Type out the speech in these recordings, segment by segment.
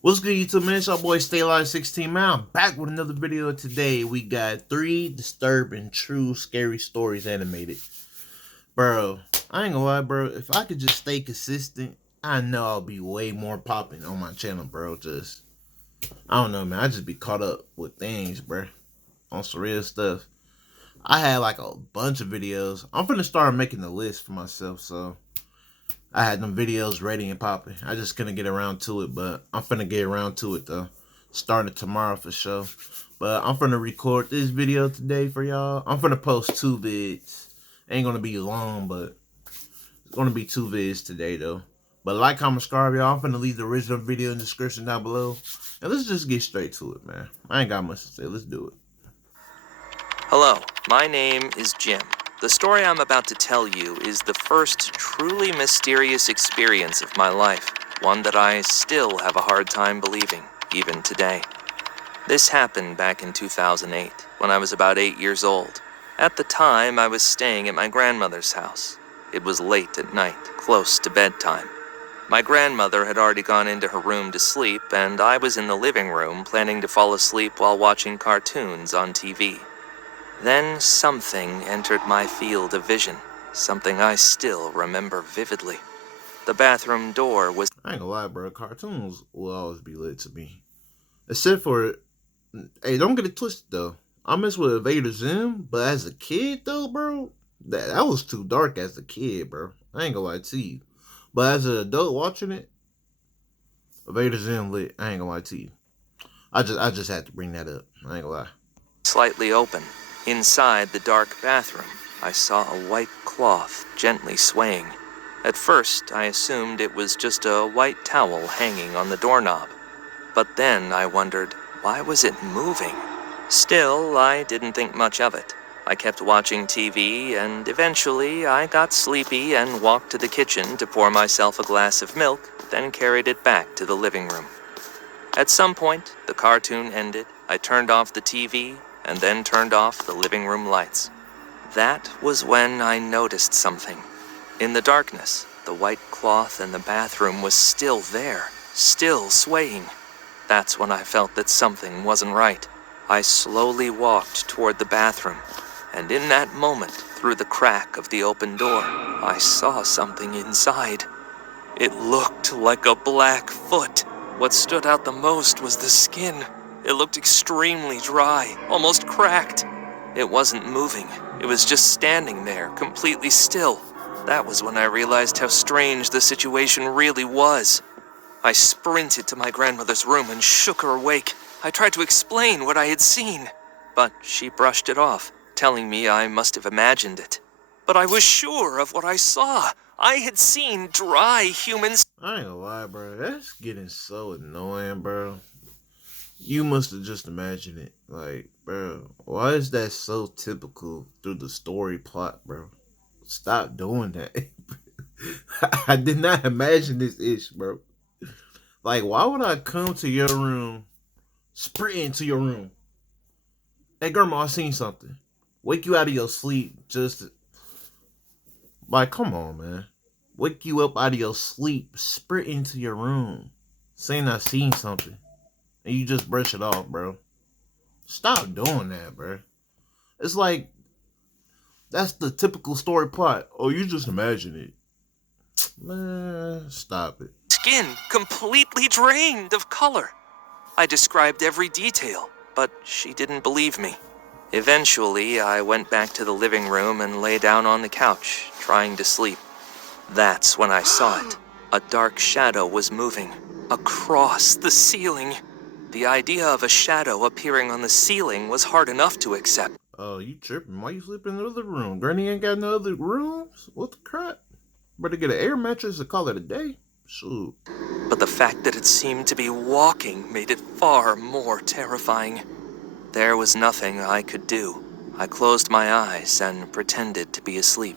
What's good, YouTube, man? It's your boy Stay Alive 16, man. I'm back with another video. Today we got 3 disturbing, true, scary stories animated. Bro, I ain't gonna lie, bro. If I could just stay consistent, I know I'll be way more popping on my channel, bro. I don't know, man. I just be caught up with things, bro. On some real stuff. I had like a bunch of videos. I'm finna start making a list for myself, so I had them videos ready and popping. I just couldn't get around to it, but I'm finna get around to it though. Starting tomorrow for sure. But I'm finna record this video today for y'all. I'm finna post 2 vids. Ain't gonna be long, but it's gonna be 2 vids today though. But like, comment, subscribe, y'all. I'm finna leave the original video in the description down below. And let's just get straight to it, man. I ain't got much to say. Let's do it. Hello, my name is Jim. The story I'm about to tell you is the first truly mysterious experience of my life, one that I still have a hard time believing, even today. This happened back in 2008, when I was about 8 years old. At the time, I was staying at my grandmother's house. It was late at night, close to bedtime. My grandmother had already gone into her room to sleep, and I was in the living room planning to fall asleep while watching cartoons on TV. Then something entered my field of vision, something I still remember vividly. The bathroom door was... I ain't gonna lie, bro. Cartoons will always be lit to me. Except for, hey, don't get it twisted though. I mess with Invader Zim, but as a kid though, bro, that was too dark as a kid, bro. I ain't gonna lie to you. But as an adult watching it, Invader Zim lit. I ain't gonna lie to you. I just had to bring that up. I ain't gonna lie. slightly open. Inside the dark bathroom, I saw a white cloth gently swaying. At first, I assumed it was just a white towel hanging on the doorknob. But then I wondered, why was it moving? Still, I didn't think much of it. I kept watching TV, and eventually I got sleepy and walked to the kitchen to pour myself a glass of milk, then carried it back to the living room. At some point, the cartoon ended, I turned off the TV, and then turned off the living room lights. That was when I noticed something. In the darkness, the white cloth in the bathroom was still there, still swaying. That's when I felt that something wasn't right. I slowly walked toward the bathroom, and in that moment, through the crack of the open door, I saw something inside. It looked like a black foot. What stood out the most was the skin. It looked extremely dry, almost cracked. It wasn't moving. It was just standing there, completely still. That was when I realized how strange the situation really was. I sprinted to my grandmother's room and shook her awake. I tried to explain what I had seen, but she brushed it off, telling me I must have imagined it. But I was sure of what I saw. I had seen dry humans. I ain't gonna lie, bro. That's getting so annoying, bro. You must have just imagined it. Like, bro, why is that so typical through the story plot, bro? Stop doing that. I did not imagine this ish, bro. Like, why would I come to your room, sprint into your room? Hey, grandma, I seen something. Wake you out of your sleep just like, come on, man. Wake you up out of your sleep, sprint into your room, saying I seen something, and you just brush it off, bro. Stop doing that, bro. It's like, that's the typical story plot. Oh, you just imagine it. Man, stop it. Skin completely drained of color. I described every detail, but she didn't believe me. Eventually, I went back to the living room and lay down on the couch, trying to sleep. That's when I saw it. A dark shadow was moving across the ceiling. The idea of a shadow appearing on the ceiling was hard enough to accept. Oh, you tripping? Why you sleeping in the other room? Granny ain't got no other rooms? What the crap? Better get an air mattress and call it a day. Shoot. But the fact that it seemed to be walking made it far more terrifying. There was nothing I could do. I closed my eyes and pretended to be asleep.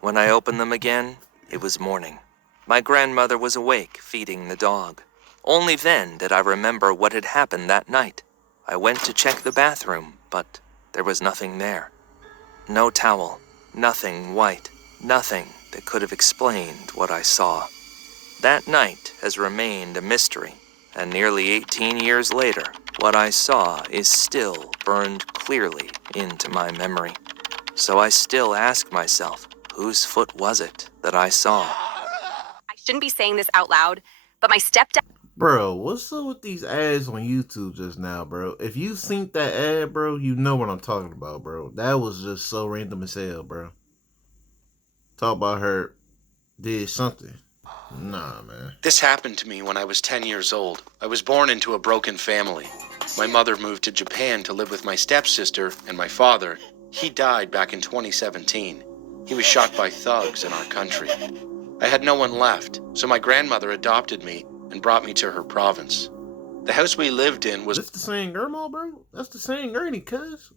When I opened them again, it was morning. My grandmother was awake, feeding the dog. Only then did I remember what had happened that night. I went to check the bathroom, but there was nothing there. No towel, nothing white, nothing that could have explained what I saw. That night has remained a mystery, and nearly 18 years later, what I saw is still burned clearly into my memory. So I still ask myself, whose foot was it that I saw? I shouldn't be saying this out loud, but my stepdad. Bro, what's up with these ads on YouTube just now, bro? If you seen that ad, bro, you know what I'm talking about, bro. That was just so random as hell, bro. Talk about her did something. Nah, man. This happened to me when I was 10 years old. I was born into a broken family. My mother moved to Japan to live with my stepsister and my father. He died back in 2017. He was shot by thugs in our country. I had no one left, so my grandmother adopted me and brought me to her province. The house we lived in was... That's the same grandma, bro? That's the same granny, cuz.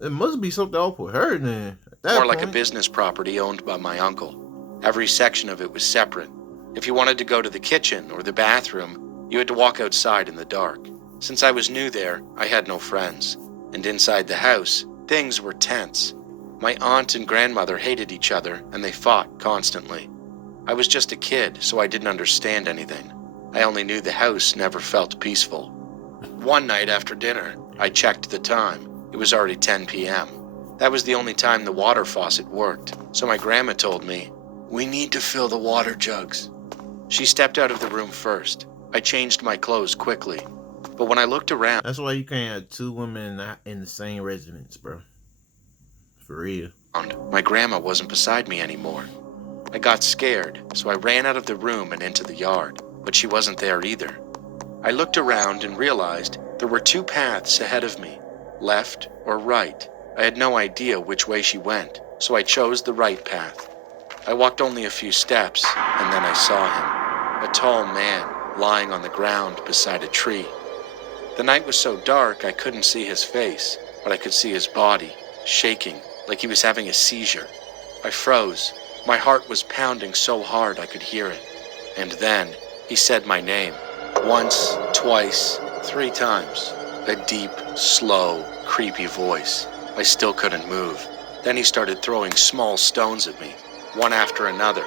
It must be something off with her then. More like a business property owned by my uncle. Every section of it was separate. If you wanted to go to the kitchen or the bathroom, you had to walk outside in the dark. Since I was new there, I had no friends. And inside the house, things were tense. My aunt and grandmother hated each other, and they fought constantly. I was just a kid, so I didn't understand anything. I only knew the house never felt peaceful. One night after dinner, I checked the time. It was already 10 p.m. That was the only time the water faucet worked, so my grandma told me, "We need to fill the water jugs." She stepped out of the room first. I changed my clothes quickly. But when I looked around... That's why you can't have two women in the same residence, bro. For real. My grandma wasn't beside me anymore. I got scared, so I ran out of the room and into the yard, but she wasn't there either. I looked around and realized there were two paths ahead of me, left or right. I had no idea which way she went, so I chose the right path. I walked only a few steps, and then I saw him, a tall man lying on the ground beside a tree. The night was so dark I couldn't see his face, but I could see his body, shaking like he was having a seizure. I froze. My heart was pounding so hard I could hear it. And then he said my name. Once, twice, 3 times. A deep, slow, creepy voice. I still couldn't move. Then he started throwing small stones at me, one after another.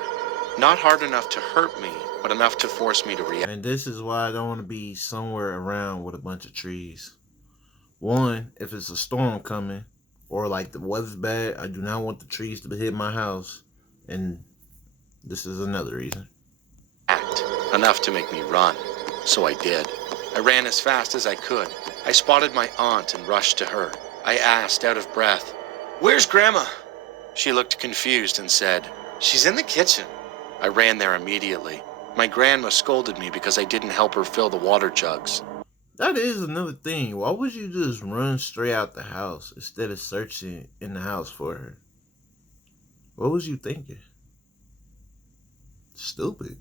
Not hard enough to hurt me, but enough to force me to react. And this is why I don't want to be somewhere around with a bunch of trees. One, if it's a storm coming, or like the weather's bad, I do not want the trees to hit my house. And this is another reason. Enough to make me run. So I did. I ran as fast as I could. I spotted my aunt and rushed to her. I asked, out of breath, "Where's Grandma?" She looked confused and said, "She's in the kitchen." I ran there immediately. My grandma scolded me because I didn't help her fill the water jugs. That is another thing. Why would you just run straight out the house instead of searching in the house for her? What was you thinking? Stupid.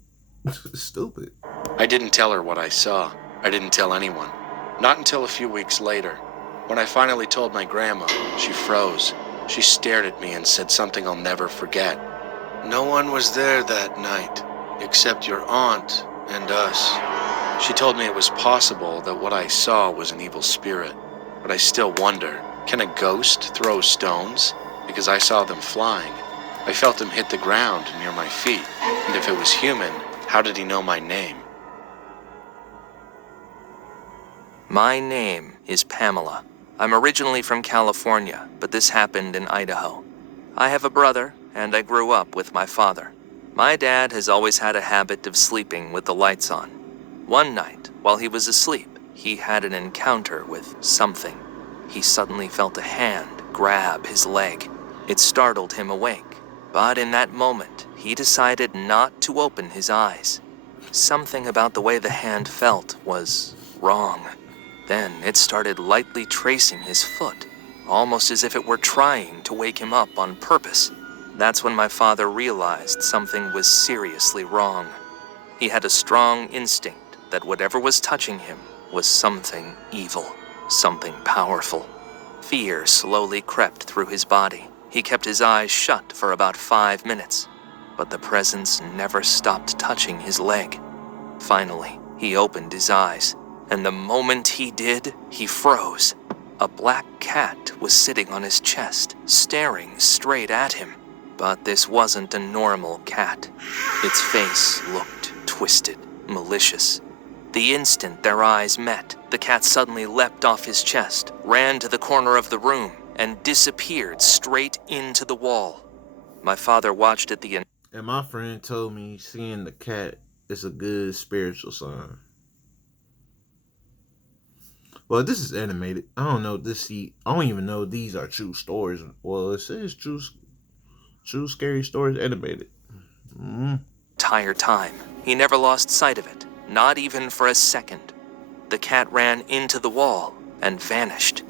Stupid. I didn't tell her what I saw. I didn't tell anyone. Not until a few weeks later. When I finally told my grandma, she froze. She stared at me and said something I'll never forget. "No one was there that night, except your aunt and us." She told me it was possible that what I saw was an evil spirit. But I still wonder, can a ghost throw stones? Because I saw them flying. I felt them hit the ground near my feet. And if it was human, how did he know my name? My name is Pamela. I'm originally from California, but this happened in Idaho. I have a brother, and I grew up with my father. My dad has always had a habit of sleeping with the lights on. One night, while he was asleep, he had an encounter with something. He suddenly felt a hand grab his leg. It startled him awake, but in that moment, he decided not to open his eyes. Something about the way the hand felt was wrong. Then it started lightly tracing his foot, almost as if it were trying to wake him up on purpose. That's when my father realized something was seriously wrong. He had a strong instinct that whatever was touching him was something evil, something powerful. Fear slowly crept through his body. He kept his eyes shut for about 5 minutes, but the presence never stopped touching his leg. Finally, he opened his eyes, and the moment he did, he froze. A black cat was sitting on his chest, staring straight at him. But this wasn't a normal cat. Its face looked twisted, malicious. The instant their eyes met, the cat suddenly leapt off his chest, ran to the corner of the room, and disappeared straight into the wall. My father watched it the And my friend told me seeing the cat is a good spiritual sign. Well, this is animated. I don't know I don't even know these are true stories. Well, it says true scary stories animated. entire time. He never lost sight of it, not even for a second. The cat ran into the wall and vanished.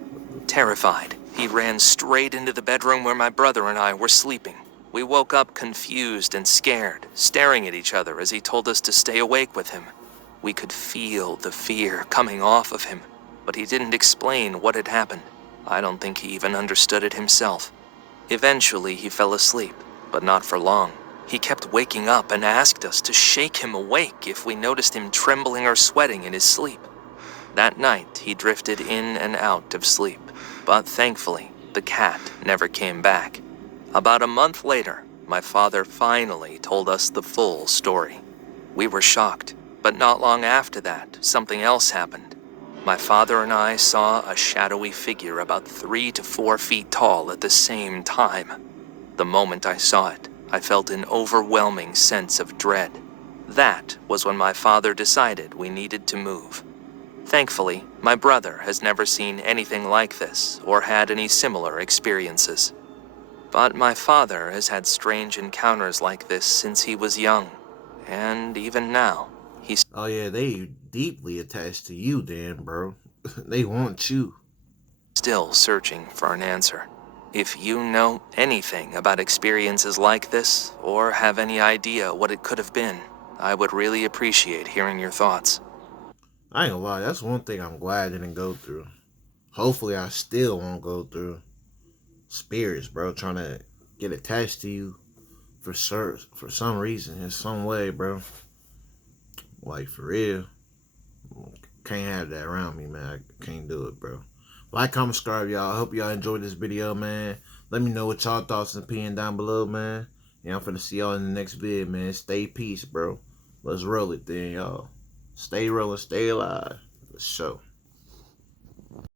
Terrified, he ran straight into the bedroom where my brother and I were sleeping. We woke up confused and scared, staring at each other as he told us to stay awake with him. We could feel the fear coming off of him, but he didn't explain what had happened. I don't think he even understood it himself. Eventually, he fell asleep, but not for long. He kept waking up and asked us to shake him awake if we noticed him trembling or sweating in his sleep. That night, he drifted in and out of sleep, but thankfully, the cat never came back. About a month later, my father finally told us the full story. We were shocked, but not long after that, something else happened. My father and I saw a shadowy figure about 3 to 4 feet tall at the same time. The moment I saw it, I felt an overwhelming sense of dread. That was when my father decided we needed to move. Thankfully, my brother has never seen anything like this or had any similar experiences. But my father has had strange encounters like this since he was young, and even now, he's Oh yeah, they deeply attached to you, Dan, bro. They want you. still searching for an answer. If you know anything about experiences like this, or have any idea what it could have been, I would really appreciate hearing your thoughts. I ain't gonna lie, that's one thing I'm glad I didn't go through. Hopefully I still won't go through. Spirits, bro, trying to get attached to you for some reason, in some way, bro. Like, for real. Can't have that around me, man. I can't do it, bro. Like, comment, subscribe, y'all. I hope y'all enjoyed this video, man. Let me know what y'all thoughts and opinion down below, man. And I'm finna see y'all in the next vid, man. Stay peace, bro. Let's roll it then, y'all. Stay rolling, stay alive. For sure.